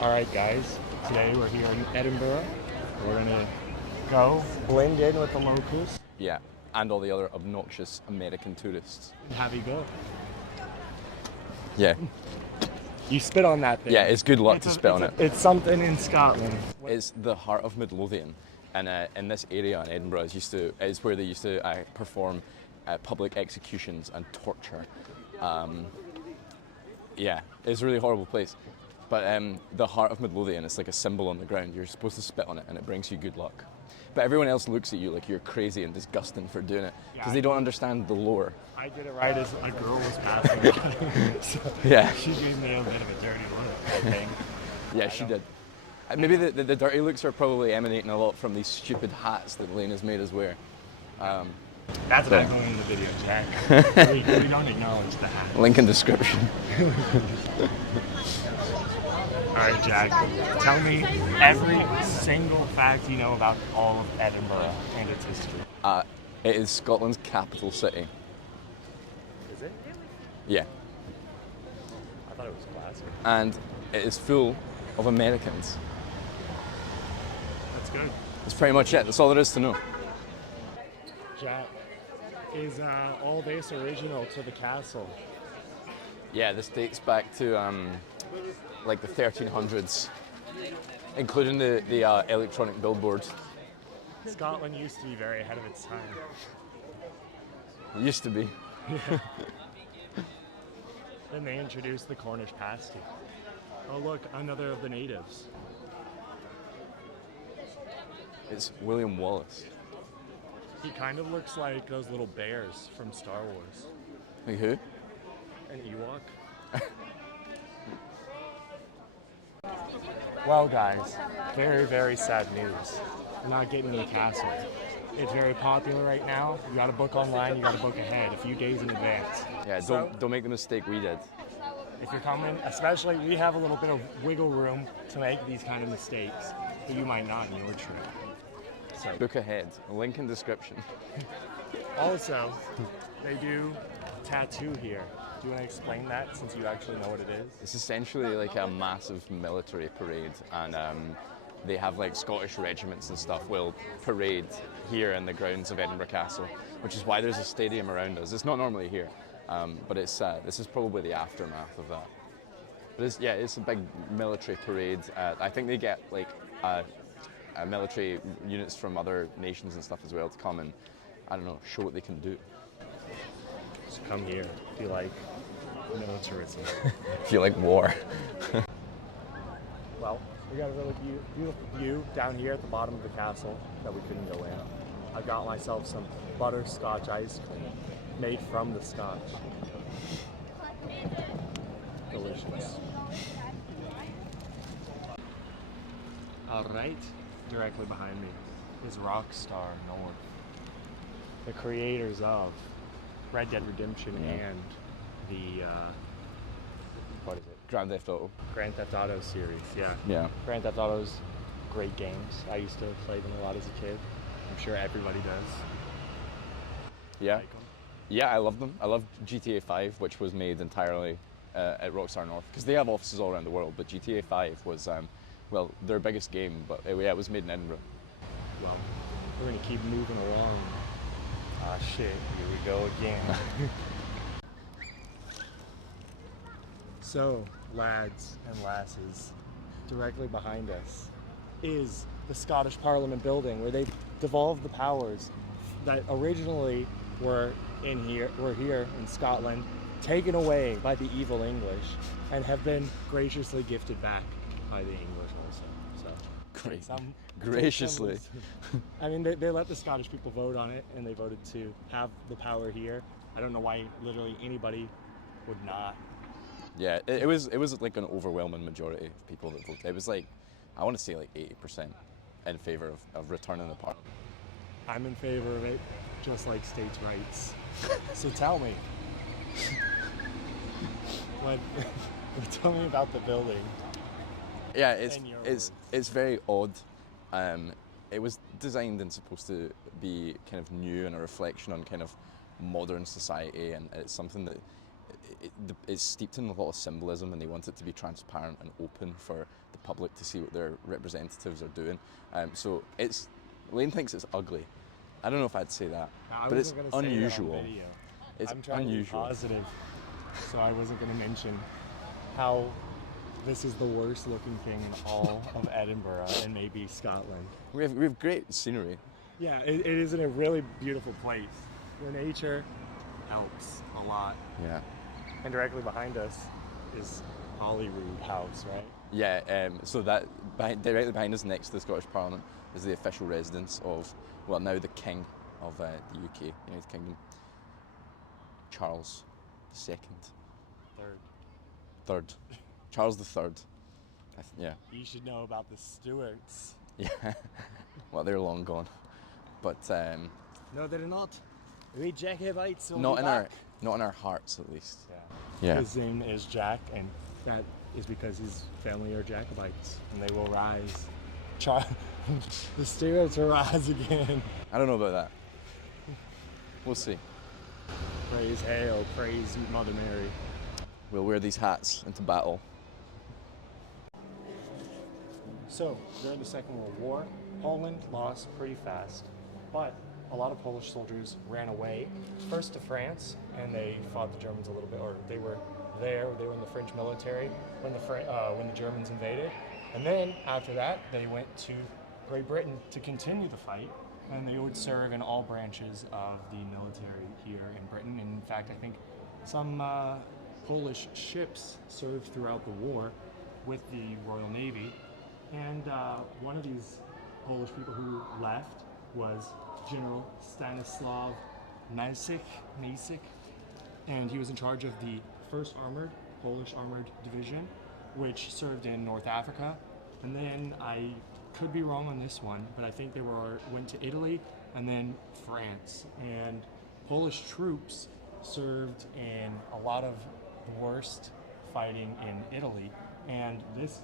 Alright guys, today we're here in Edinburgh. We're gonna go blend in with the locals. Yeah, and all the other obnoxious American tourists. Have you go. Yeah. You spit on that thing. Yeah, it's good luck to spit on it. It's something in Scotland. It's the heart of Midlothian, and in this area in Edinburgh is where they used to perform public executions and torture. Yeah, it's a really horrible place. But the heart of Midlothian is like a symbol on the ground. You're supposed to spit on it and it brings you good luck. But everyone else looks at you like you're crazy and disgusting for doing it because they don't understand the lore. I did it right as a girl was passing by. So yeah. She gave me a bit of a dirty look, I think. Yeah, she did. Maybe the dirty looks are probably emanating a lot from these stupid hats that Lane has made us wear. That's not going in the video, Jack. we don't acknowledge the hat. Link in description. Alright, Jack, tell me every single fact you know about all of Edinburgh and its history. It is Scotland's capital city. Is it? Yeah. I thought it was Glasgow. And it is full of Americans. That's good. That's pretty much it. That's all there is to know. Jack, is all this original to the castle? Yeah, this dates back to like the 1300s, including the electronic billboard. Scotland used to be very ahead of its time. It used to be. Then they introduced the Cornish pasty. Oh look, another of the natives. It's William Wallace. He kind of looks like those little bears from Star Wars. Like who? An Ewok. Well guys, very, very sad news. We're not getting to the castle. It's very popular right now. You gotta book online, you gotta book ahead, a few days in advance. Yeah, don't make the mistake we did. If you're coming, especially, we have a little bit of wiggle room to make these kind of mistakes, but you might not in your trip. So. Book ahead, link in description. Also, they do tattoo here. Do you want to explain that since you actually know what it is? It's essentially like a massive military parade, and they have like Scottish regiments and stuff will parade here in the grounds of Edinburgh Castle, which is why there's a stadium around us. It's not normally here, but this is probably the aftermath of that. But it's a big military parade. I think they get like military units from other nations and stuff as well to come and, I don't know, show what they can do. Just come here if you like militarism. If you like war. Well, we got a really beautiful view down here at the bottom of the castle that we couldn't go in. I got myself some butterscotch ice cream made from the scotch. Delicious. All right. Directly behind me is Rockstar North, the creators of Red Dead Redemption and the what is it? Grand Theft Auto. Grand Theft Auto series, yeah. Yeah. Grand Theft Auto's great games. I used to play them a lot as a kid. I'm sure everybody does. Yeah. Like them? Yeah, I love them. I love GTA 5, which was made entirely at Rockstar North, because they have offices all around the world, but GTA 5 was well, their biggest game, but yeah, it was made in Edinburgh. Well, we're gonna keep moving along. Ah shit, here we go again. So, lads and lasses, directly behind us is the Scottish Parliament building, where they devolved the powers that originally were here in Scotland, taken away by the evil English, and have been graciously gifted back by the English also. So Great. graciously. I mean, they let the Scottish people vote on it, and they voted to have the power here. I don't know why literally anybody would not. Yeah, it was like an overwhelming majority of people that voted. It was like, I want to say like 80% in favour of returning the Parliament. I'm in favour of it, just like states' rights. So tell me, tell me about the building. Yeah, it's very odd. It was designed and supposed to be kind of new and a reflection on kind of modern society, and it's something that it's steeped in a lot of symbolism, and they want it to be transparent and open for the public to see what their representatives are doing. So Lane thinks it's ugly. I don't know if I'd say that, but it's unusual. It's I'm trying unusual. to be positive, so I wasn't going to mention how this is the worst looking thing in all of Edinburgh and maybe Scotland. We have great scenery. Yeah, it is in a really beautiful place where nature helps a lot. Yeah. And directly behind us is Holyrood House, right? Yeah, so that directly behind us, next to the Scottish Parliament, is the official residence of, well, now the King of the UK, United Kingdom, Charles II. Third. Charles III. Yeah. You should know about the Stuarts. Yeah. Well, they're long gone, but No, they're not. We Jacobites. not in our hearts, at least. Yeah. Yeah. His name is Jack, and that is because his family are Jacobites, and they will rise. The Stuarts will rise again. I don't know about that. We'll see. Praise hail, praise Mother Mary. We'll wear these hats into battle. So, during the Second World War, Poland lost pretty fast, but a lot of Polish soldiers ran away, first to France, and they fought the Germans a little bit, or they were in the French military when the Germans invaded, and then after that, they went to Great Britain to continue the fight, and they would serve in all branches of the military here in Britain, and in fact, I think some Polish ships served throughout the war with the Royal Navy, and one of these Polish people who left was General Stanislaw Nasik, and he was in charge of the 1st Polish Armored Division, which served in North Africa. And then I could be wrong on this one, but I think they went to Italy and then France. And Polish troops served in a lot of the worst fighting in Italy. And this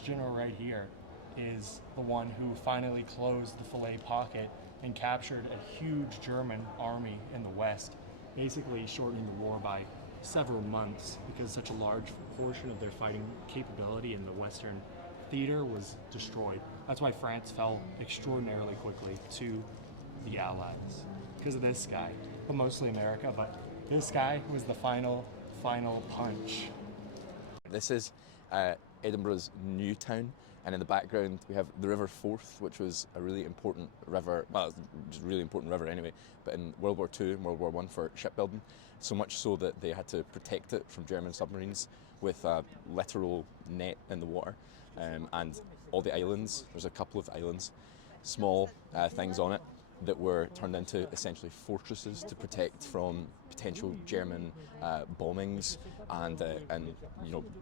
general right here, is the one who finally closed the Fillet Pocket and captured a huge German army in the west, basically shortening the war by several months because such a large portion of their fighting capability in the Western theater was destroyed. That's why France fell extraordinarily quickly to the Allies, because of this guy, but mostly America, but this guy was the final punch. This is Edinburgh's new town, and in the background we have the River Forth, which was a really important river, well, it's a really important river anyway, but in World War II and World War I for shipbuilding, so much so that they had to protect it from German submarines with a literal net in the water, and all the islands, there's a couple of islands, small things on it, that were turned into essentially fortresses to protect from potential German bombings and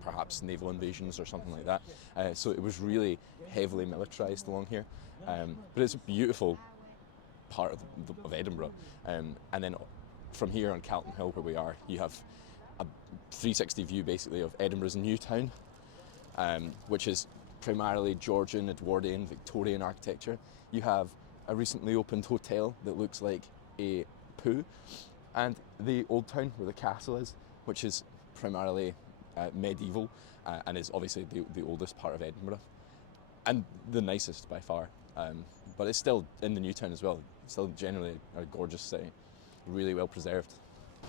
perhaps naval invasions or something like that. So it was really heavily militarised along here, but it's a beautiful part of Edinburgh. And then from here on Calton Hill, where we are, you have a 360 view basically of Edinburgh's new town, which is primarily Georgian, Edwardian, Victorian architecture. You have a recently opened hotel that looks like a poo, and the old town where the castle is, which is primarily medieval and is obviously the oldest part of Edinburgh and the nicest by far, but it's still in the new town as well. It's still generally a gorgeous city, really well preserved.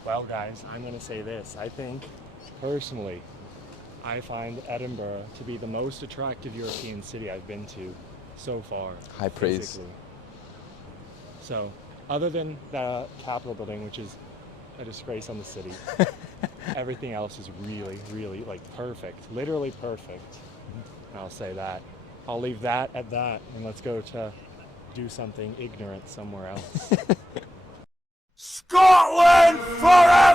Well guys, I'm going to say this. I think personally I find Edinburgh to be the most attractive European city I've been to so far. High praise. Physically. So, other than the Capitol building, which is a disgrace on the city, everything else is really, really perfect. Literally perfect. And I'll say that. I'll leave that at that, and let's go to do something ignorant somewhere else. Scotland forever!